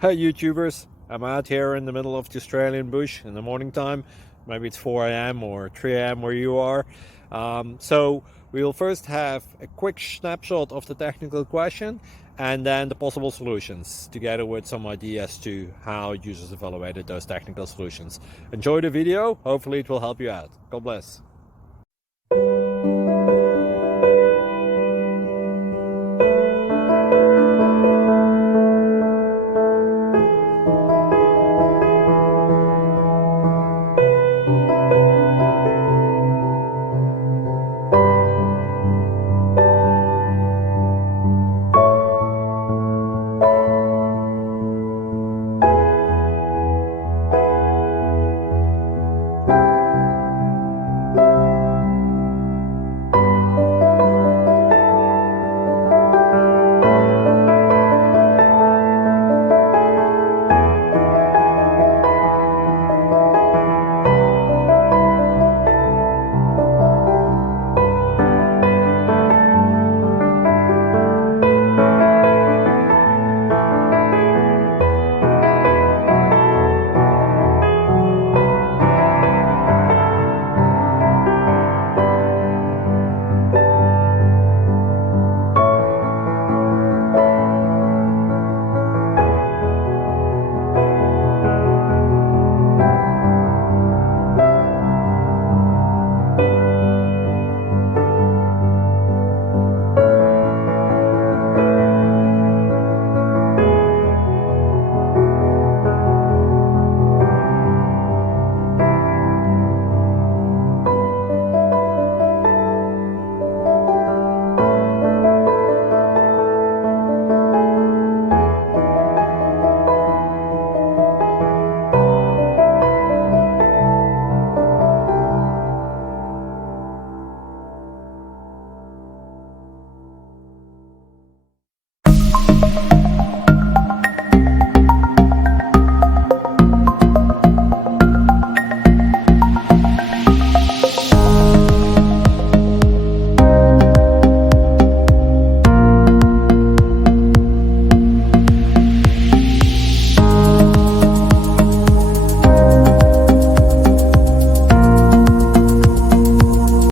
Hey YouTubers, I'm out here in the middle of the Australian bush in the morning time. Maybe it's 4 a.m. or 3 a.m. where you are. So we will first have a quick snapshot of the technical question and then the possible solutions, together with some ideas to how users evaluated those technical solutions. Enjoy the video, hopefully it will help you out. God bless.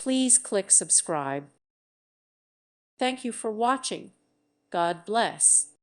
Please click subscribe. Thank you for watching. God bless.